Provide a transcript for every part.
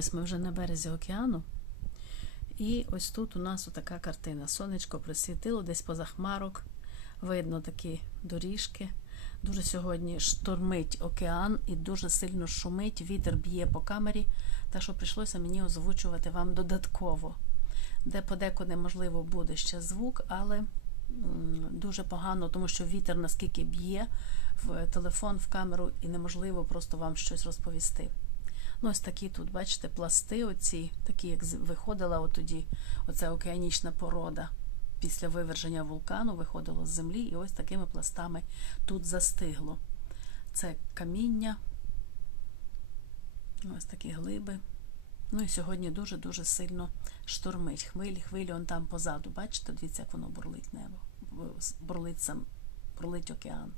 Ось ми вже на березі океану. І ось тут у нас така картина. Сонечко присвітило, десь поза хмарок. Видно такі доріжки. Дуже сьогодні штормить океан і дуже сильно шумить, вітер б'є по камері. Так що прийшлося мені озвучувати вам додатково. Де подекуди, можливо, буде ще звук, але дуже погано, тому що вітер наскільки б'є в телефон, в камеру, і неможливо просто вам щось розповісти. Ну, ось такі тут, бачите, пласти, оці, такі, як виходила тоді, оця океанічна порода. Після виверження вулкану виходило з землі, і ось такими пластами тут застигло. Це каміння, ось такі глиби. Ну і сьогодні дуже-дуже сильно штормить. Хвилі, хвилі он там позаду. Бачите, дивіться, як воно бурлить небо. Бурлить сам, бурлить океан.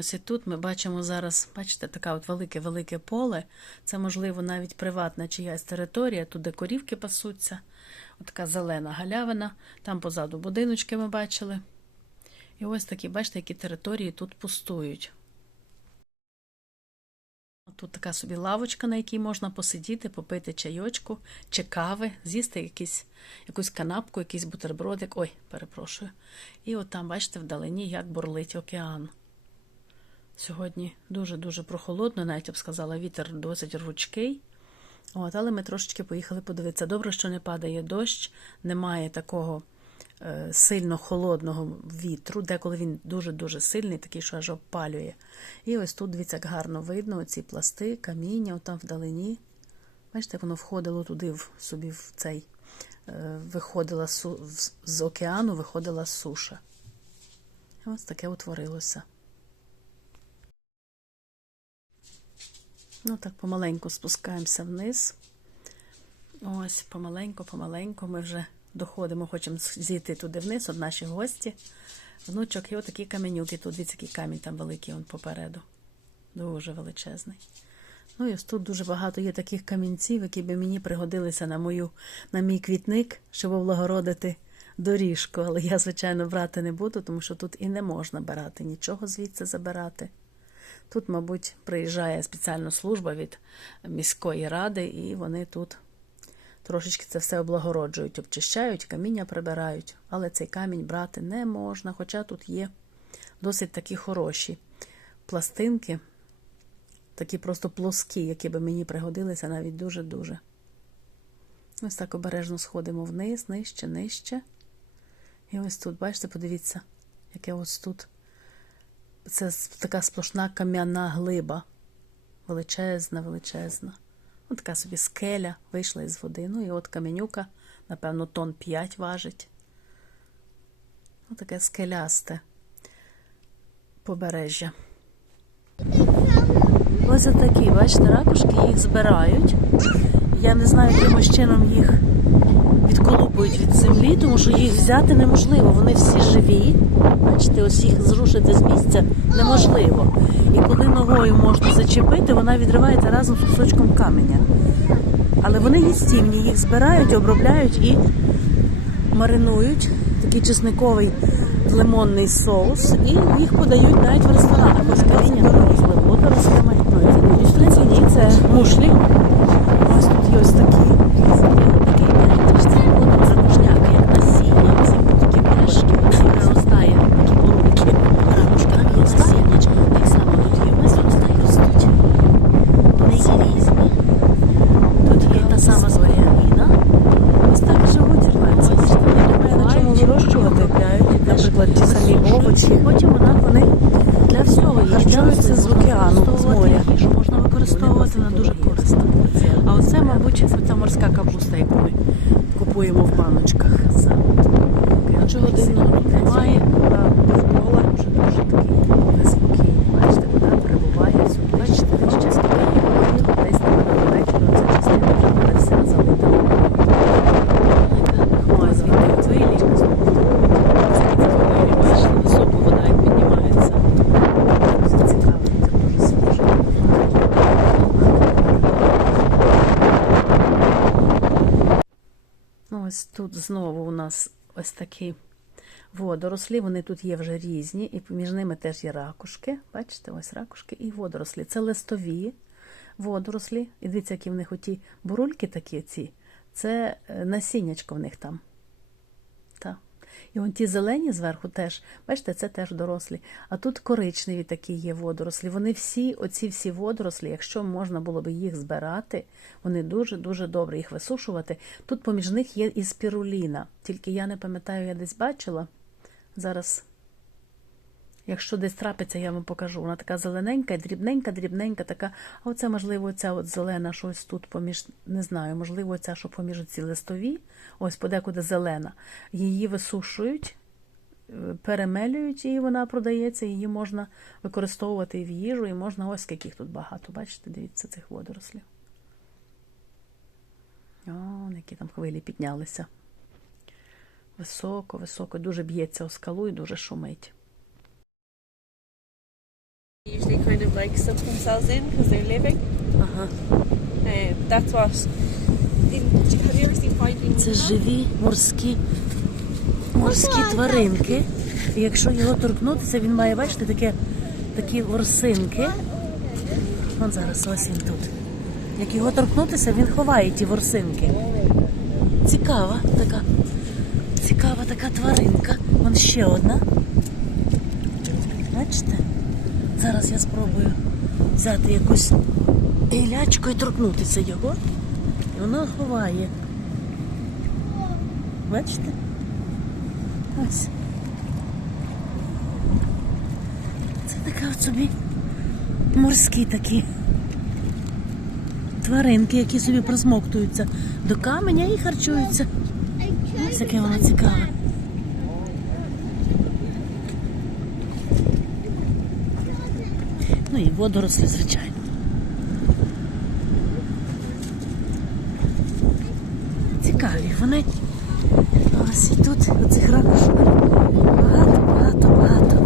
Ось і тут ми бачимо зараз, бачите, таке от велике-велике поле. Це, можливо, навіть приватна чиясь територія, тут де корівки пасуться. От така зелена галявина, там позаду будиночки ми бачили. І ось такі, бачите, які території тут пустують. Тут така собі лавочка, на якій можна посидіти, попити чайочку чи кави, з'їсти якийсь, якусь канапку, якийсь бутербродик. Ой, перепрошую. І от там, бачите, вдалині, як бурлить океан. Сьогодні дуже-дуже прохолодно, навіть я б сказала, вітер досить рвучкий. От, але ми трошечки поїхали подивитися. Добре, що не падає дощ, немає такого е, сильно холодного вітру, деколи він дуже-дуже сильний, такий, що аж обпалює. І ось тут, дивіться, як гарно видно оці пласти, каміння, отам вдалині. Бачите, воно входило туди в собі в цей, е, виходила су, з океану, виходила суша. І ось таке утворилося. Ну так, помаленьку спускаємося вниз. Ось, помаленьку, помаленьку ми вже доходимо, хочемо зійти туди вниз, от наші гості. Внучок, і отакі каменюки. Тут дивіться, який камінь там великий он попереду. Дуже величезний. Ну і ось тут дуже багато є таких камінців, які би мені пригодилися на мою, на мій квітник, щоб облагородити доріжку. Але я, звичайно, брати не буду, тому що тут і не можна брати, нічого звідси забирати. Тут, мабуть, приїжджає спеціальна служба від міської ради, і вони тут трошечки це все облагороджують, обчищають, каміння прибирають. Але цей камінь брати не можна, хоча тут є досить такі хороші пластинки, такі просто плоскі, які би мені пригодилися навіть дуже-дуже. Ось так обережно сходимо вниз, нижче, нижче. І ось тут, бачите, подивіться, яке ось тут це така сплошна кам'яна глиба. Величезна, величезна. Ось така собі скеля вийшла із води. Ну і от каменюка, напевно, тон 5 важить. Ось таке скелясте побережжя. Ось такі, бачите, ракушки їх збирають. Я не знаю, якимось чином їх відколупують від землі, тому що їх взяти неможливо. Вони всі живі. Бачите, ось їх зрушити з місця неможливо. І коли ногою можна зачепити, вона відривається разом з кусочком каменя. Але вони їстівні, їх збирають, обробляють і маринують. Такий чесниковий лимонний соус, і їх подають навіть в ресторанах. Ось коріння доросле водорослями. Ну, і ці ні, це мушлі. Ось тут є ось такі. Такий берег, це воно ракушняки, як насіння. Це такі бережки, це виростає, такі бурульки. Ракушками є насіннячко. Так само тут є, ось ростає, ростуть. Вони є різні. Тут є та сама зоряніна. Ось так і живуть ірландці. Немає на чому вирощувати. Наприклад, ті самі овочі. Потім вона вони для всього харчуються з океану, з моря. Їжу можна використовувати, вона дуже корисна. А оце, мабуть, ця морська капуста, яку ми купуємо в баночках. Нічого дивного тут немає. Довкола вже дуже такий неспокійний. Бачите, вода прибуває сюди. Бачите, ще спокійно. Десь там далеко, ця частина вже буде вся залита. Ой, звідти хвилі. Бачите, високо вода як піднімається. Це цікаво, це дуже свіже. Ось тут знову у нас ось такі водорослі. Вони тут є вже різні, і між ними теж є ракушки. Бачите, ось ракушки і водорослі. Це листові водорослі. І дивіться, які в них оті бурульки такі ці. Це е, насіннячко в них там. І он ті зелені зверху теж, бачите, це теж дорослі. А тут коричневі такі є водорослі. Вони всі, оці всі водорослі, якщо можна було б їх збирати, вони дуже-дуже добре їх висушувати. Тут поміж них є і спіруліна. Тільки я не пам'ятаю, я десь бачила. Зараз, якщо десь трапиться, я вам покажу. Вона така зелененька, дрібненька, дрібненька, така. А оце, можливо, ця от зелена, що ось тут поміж, не знаю, можливо, ця, що поміж ці листові, ось подекуди зелена. Її висушують, е, перемелюють, і вона продається, її можна використовувати в їжу, і можна ось яких тут багато. Бачите, дивіться цих водорослів. О, які там хвилі піднялися. Високо, високо, дуже б'ється о скалу і дуже шумить. Usually kind of like suck themselves in because they're living. Ага. Um, that's what. In, have you ever seen Finding Це живі морські морські тваринки. І якщо його торкнутися, він має, бачите, таке, такі ворсинки. От зараз ось він тут. Як його торкнутися, він ховає ті ворсинки. Цікава така. Цікава така тваринка. Вон ще одна. Бачите? Зараз я спробую взяти якусь гілячку і торкнутися його. І воно ховає. Бачите? Ось. Це така от собі морські такі тваринки, які собі присмоктуються до каменя і харчуються. Ось яке воно цікаве. Ну і водорослі, звичайно. Цікаві вони. Ось і тут оцих ракушок багато, багато, багато.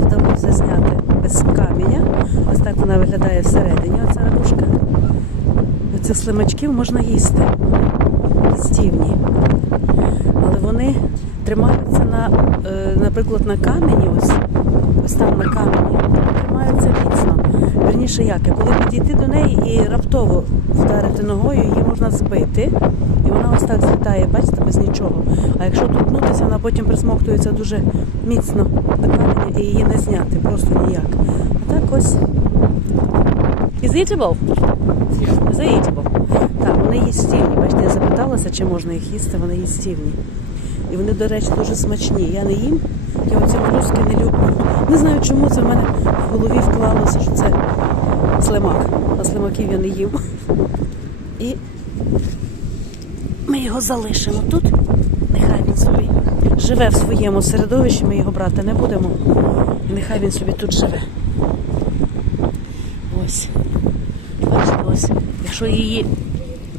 Вдалося зняти без каменя. Ось так вона виглядає всередині. Оцих слимачків можна їсти. Стівні. Але вони тримаються на, е, наприклад, на камені, ось, ось там на камені, тримаються міцно. Верніше як, коли підійти до неї і раптово вдарити ногою, її можна збити. І вона ось так злітає, бачите, без нічого. А якщо торкнутися, вона потім присмоктується дуже міцно до каменя і її не зняти, просто ніяк. А так ось. Is eatable? Is eatable. Так, вони їстівні. Бачите, я запиталася, чи можна їх їсти, вони їстівні. І вони, до речі, дуже смачні. Я не їм, я оці молюски не люблю. Не знаю, чому це в мене в голові вклалося, що це слимак. А слимаків я не їм. І ми його залишимо тут. Нехай він собі живе в своєму середовищі, ми його брати не будемо. І нехай він собі тут живе. Ось. Бачите, ось. Якщо її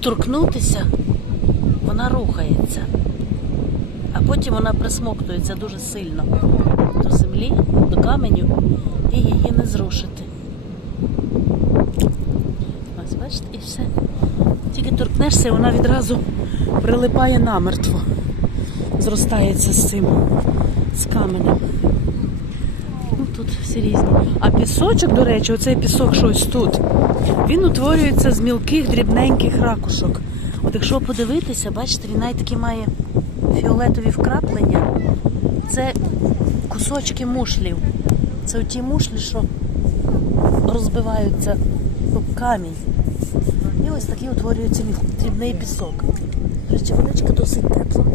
торкнутися, вона рухається. А потім вона присмоктується дуже сильно до землі, до каменю, і її не зрушити. Ось, бачите, і все. Тільки торкнешся, вона відразу прилипає намертво. Зростається з цим, з каменем. Тут всі різні. А пісочок, до речі, оцей пісок, що ось тут, він утворюється з мілких дрібненьких ракушок. От якщо подивитися, бачите, він навіть такі має фіолетові вкраплення. Це кусочки мушлів. Це ті мушлі, що розбиваються об камінь. І ось такий утворюється дрібний пісок. Речі, водичка досить тепла.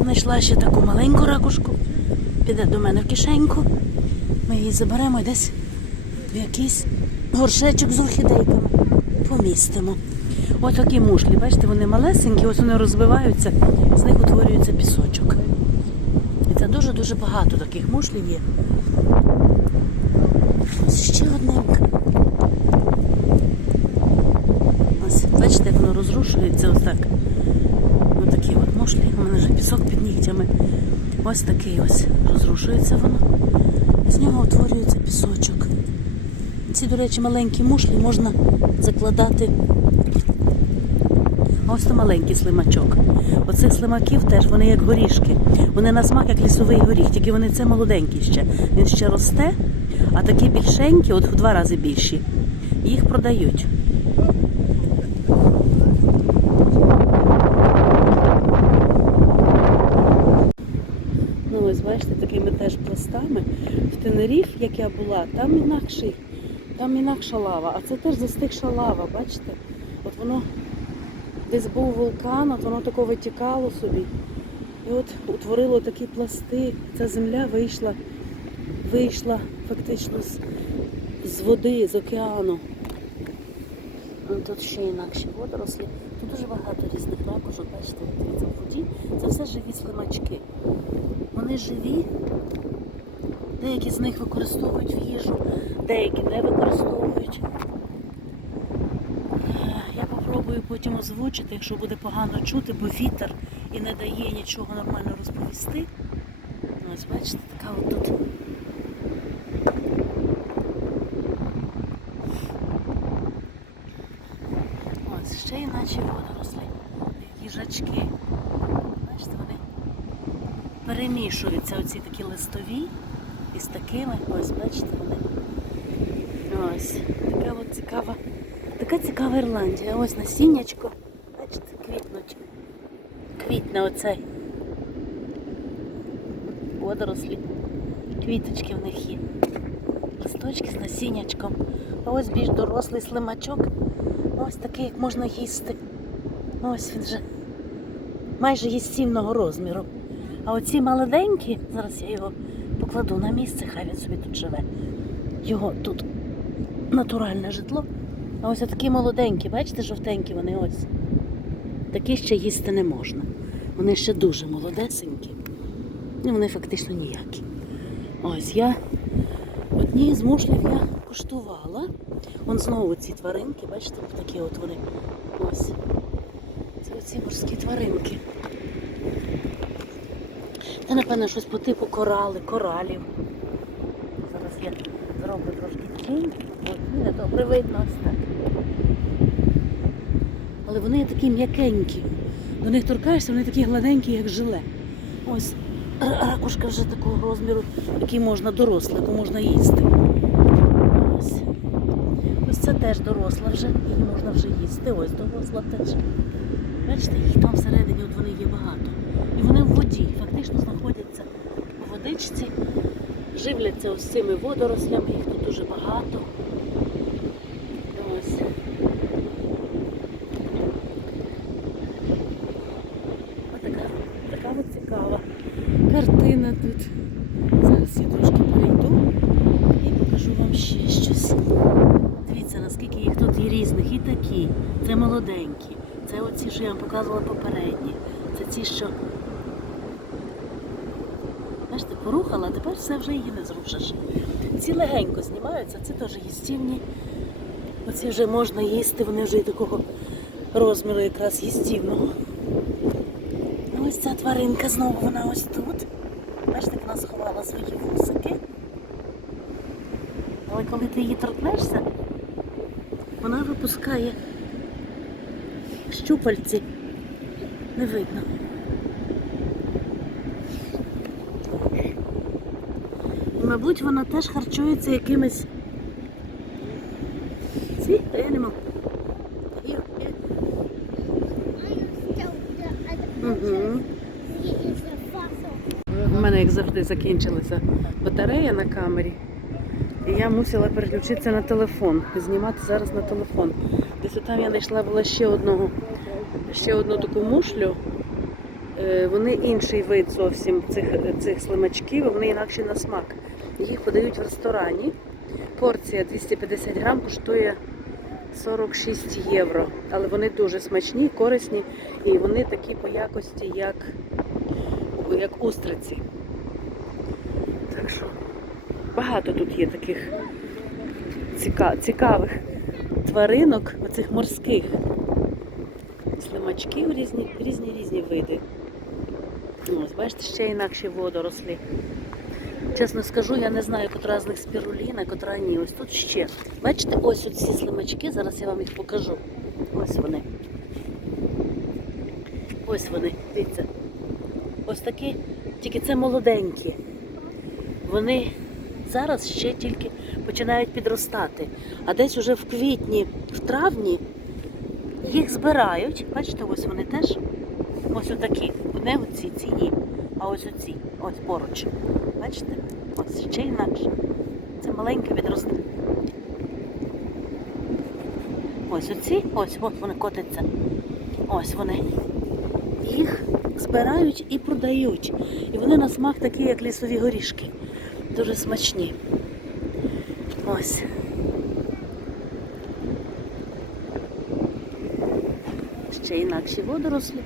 Знайшла ще таку маленьку ракушку. Піде до мене в кишеньку. Ми її заберемо і десь в якийсь горшечок з орхідейками. Помістимо. Ось такі мушлі, бачите, вони малесенькі, ось вони розбиваються, з них утворюється пісочок. І це дуже-дуже багато таких мушлів є. Ось ще одненька. Бачите, як воно розрушується ось так. Ось такі от мушлі. У мене вже пісок під нігтями. Ось такий ось розрушується воно. З нього утворюється пісочок. Ці, до речі, маленькі мушлі можна закладати. Ось то маленький слимачок. Оцих слимаків теж вони як горішки. Вони на смак як лісовий горіх, тільки вони це молоденькі ще. Він ще росте, а такі більшенькі, от в два рази більші, їх продають. Ну, ось бачите, такими теж пластами. В Тенеріф, як я була, там інакший, там інакша лава, а це теж застигша лава, бачите? От воно десь був вулкан, от воно тако витікало собі. І от утворило такі пласти. Ця земля вийшла, вийшла фактично з, з води, з океану. Ну, Тут ще інакші водорослі. Тут дуже багато різних ракушок, бачите, в воді. Це все живі слимачки. Вони живі. Деякі з них використовують в їжу, деякі не використовують. Е, Я попробую потім озвучити, якщо буде погано чути, бо вітер і не дає нічого нормально розповісти. Ось бачите, така от тут. Ще іначе водорослі. Їжачки. Бачите, вони перемішуються оці такі листові такими. Ось, бачите, вони. Ось. Така от цікава. Така цікава Ірландія. Ось насіннячко. Бачите, квітнуть. Квітне оцей. Водорослі. Квіточки в них є. Листочки з насіннячком. А ось більш дорослий слимачок. Ось такий, як можна їсти. Ось він вже майже їстівного розміру. А оці молоденькі, зараз я його покладу на місце, хай він собі тут живе. Його тут натуральне житло. А ось такі молоденькі, бачите, жовтенькі вони ось. Такі ще їсти не можна. Вони ще дуже молодесенькі. І вони фактично ніякі. Ось я одні з мушлів я куштувала. Вон знову ці тваринки, бачите, такі от вони. Ось. Це оці морські тваринки. Це, напевно, щось по типу корали, коралів. Зараз я зроблю трошки тінь. Не добре видно так. Але вони такі м'якенькі. До них торкаєшся, вони такі гладенькі, як желе. Ось ракушка вже такого розміру, який можна дорослику, можна їсти. Ось. Ось це теж доросла вже, її можна вже їсти. Ось доросла теж. Бачите, їх там всередині от вони є багато. І вони в воді, фактично знаходяться водичці, живляться ось цими водорослями, їх тут дуже багато. Ось. Така, цікава картина тут. Зараз я трошки перейду і покажу вам ще щось. Дивіться, наскільки їх тут є різних. І такі, це молоденькі. Це оці, що я вам показувала попередні. Це ці, що. Бачите, порухала, а тепер все вже її не зрушиш. Ці легенько знімаються, це теж їстівні. Оці вже можна їсти, вони вже і такого розміру якраз їстівного. Ну, Ось ця тваринка знову вона ось тут. Бачите, вона сховала свої вусики. Але коли ти її торкнешся, вона випускає щупальці. Не видно. Мабуть, вона теж харчується якимись. У мене, як завжди, закінчилася батарея на камері. І я мусила переключитися на телефон, знімати зараз на телефон. Десь там я знайшла була ще одного, ще одну таку мушлю. Е, Вони інший вид зовсім цих, цих слимачків, вони інакші на смак. Їх подають в ресторані. Порція 250 грам коштує 46 євро. Але вони дуже смачні, корисні і вони такі по якості, як, як устриці. Так що багато тут є таких ціка- цікавих тваринок, оцих морських. Слимачків різні, різні різні види. Ось, бачите, ще інакші водорослі. Чесно скажу, я не знаю, котра з них спіруліна, котра ні. Ось тут ще. Бачите, ось ці слимачки, зараз я вам їх покажу. Ось вони. Ось вони, дивіться. Ось такі, тільки це молоденькі. Вони зараз ще тільки починають підростати. А десь уже в квітні, в травні їх збирають. Бачите, ось вони теж. Ось отакі. Не оці, ці ні. А ось оці. Ось поруч. Бачите? Ось ще інакше. Це маленьке відросте. Ось оці, ось, от вони котяться. Ось вони. Їх збирають і продають. І вони на смак такі, як лісові горішки. Дуже смачні. Ось. Ще інакші водорослі,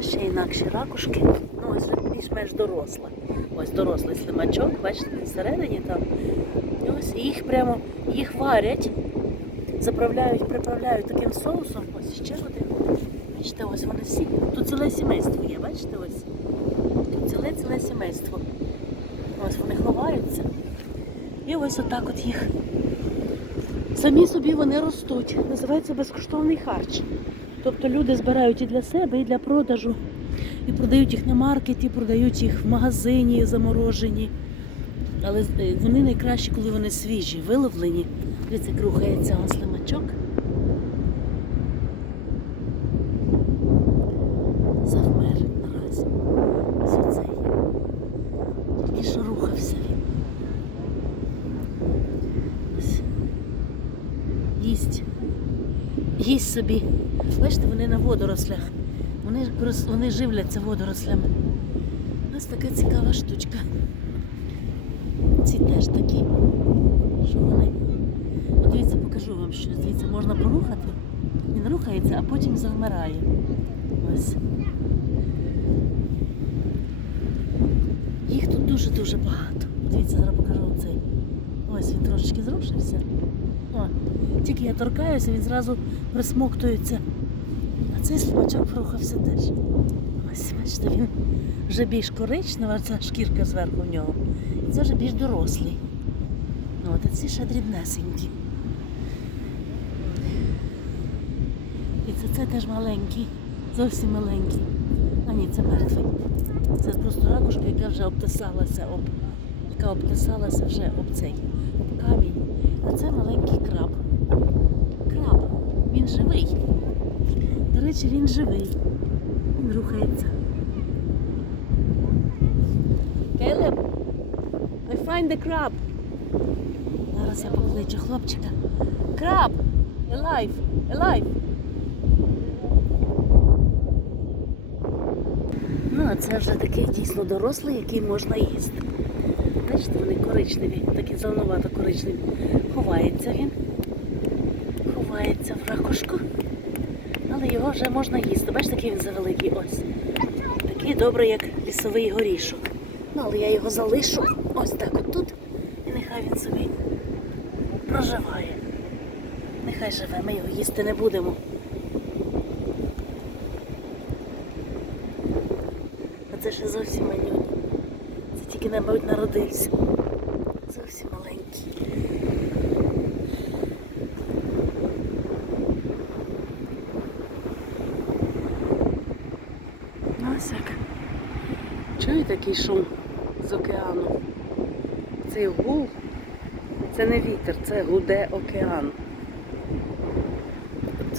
ще інакші ракушки. Ну, ось більш-менш доросла. Ось дорослий слимачок, бачите, всередині там. Ось їх прямо їх варять, заправляють, приправляють таким соусом. Ось ще один. Бачите, ось вони всі. Тут ціле сімейство є, бачите ось. Тут ціле ціле сімейство. Ось вони ховаються. І ось отак от їх. Самі собі вони ростуть. Називається безкоштовний харч. Тобто люди збирають і для себе, і для продажу. І продають їх на маркеті, продають їх в магазині заморожені. Але е, вони найкращі, коли вони свіжі, виловлені. Дивіться, як рухається слимачок. Завмер наразі. Ось оцей. Тільки рухався він. Їсть. Їсть собі. Бачите, вони на водорослях. Вони, вони живляться водорослями. Ось така цікава штучка. Ці теж такі. Що вони? От дивіться, покажу вам щось. Дивіться, можна порухати. Він рухається, а потім завмирає. Ось. Їх тут дуже-дуже багато. Дивіться, зараз покажу оцей. Ось він трошечки зрушився. О, тільки я торкаюся, він зразу присмоктується. А цей слимачок рухався теж. Ось, бачите, він вже більш коричнева, ця шкірка зверху в нього. І це вже більш дорослий. Ну, от а ці ще дрібнесенькі. І це, це теж маленький, зовсім маленький. А ні, це мертвий. Це просто ракушка, яка вже обтисалася об, яка обтисалася вже об цей об камінь. А це маленький краб. Краб. Він живий. До він живий. Він рухається. Caleb, I find the crab. Зараз я покличу хлопчика. Краб! Alive! Alive! Ну, а це вже такий дійсно дорослий, який можна їсти. Бачите, вони коричневі, такі зеленувато коричневі. Ховається він. Ховається в ракушку. Його вже можна їсти. Бачите, який він завеликий ось. Такий добрий, як лісовий горішок. Ну, але я його залишу ось так от тут. І нехай він собі проживає. Нехай живе, ми його їсти не будемо. А це ще зовсім манюні. Це тільки, мабуть, народився. Зовсім маленький. Ну, ось як. Такий шум з океану. Цей гул, це не вітер, це гуде океан.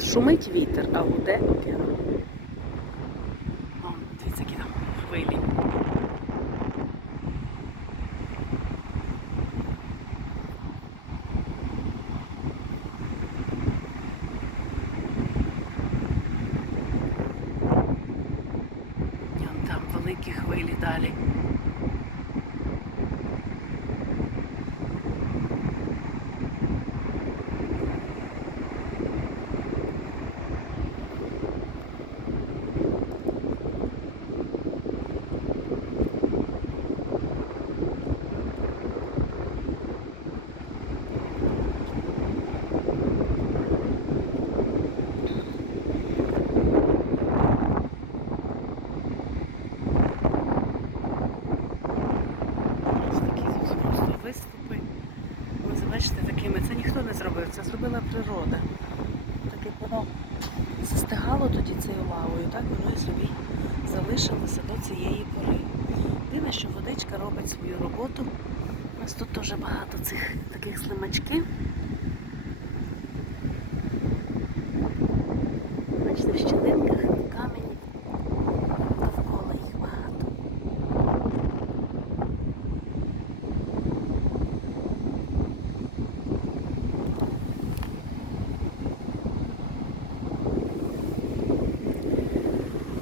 Шумить вітер, а гуде океан. О, дивіться, які там хвилі. І он там великі хвилі цих таких слимачків. Бачите, в щілинках, в камені. Довкола їх багато.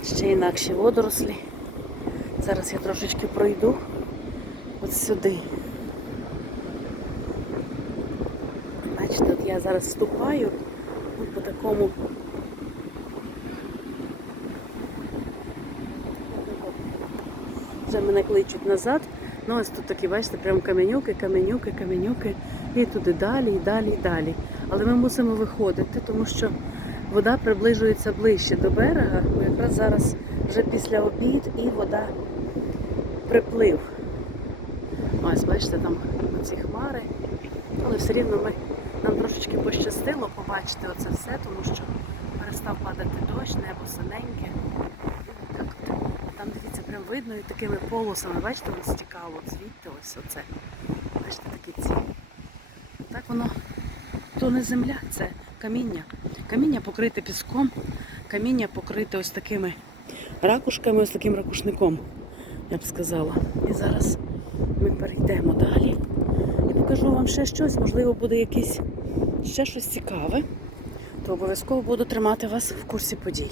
Ще інакші водорослі. Зараз я трошечки пройду от сюди. Бачите, от я зараз вступаю от по такому. Вже мене кличуть назад. Ну ось тут такі, бачите, прям каменюки, каменюки, каменюки. І туди далі, і далі, і далі. Але ми мусимо виходити, тому що вода приближується ближче до берега, бо якраз зараз вже після обід і вода приплив. Ось, бачите, там ці хмари. Але все рівно ми, нам трошечки пощастило побачити оце все, тому що перестав падати дощ, небо синеньке. Там дивіться, прям видно і такими полосами, бачите, воно стікало звідти ось оце. Бачите, такі ці. Так воно то не земля, це каміння. Каміння покрите піском, каміння покрите ось такими ракушками, ось таким ракушником, я б сказала. І зараз ми перейдемо далі і покажу вам ще щось, можливо, буде якийсь ще щось цікаве, то обов'язково буду тримати вас в курсі подій.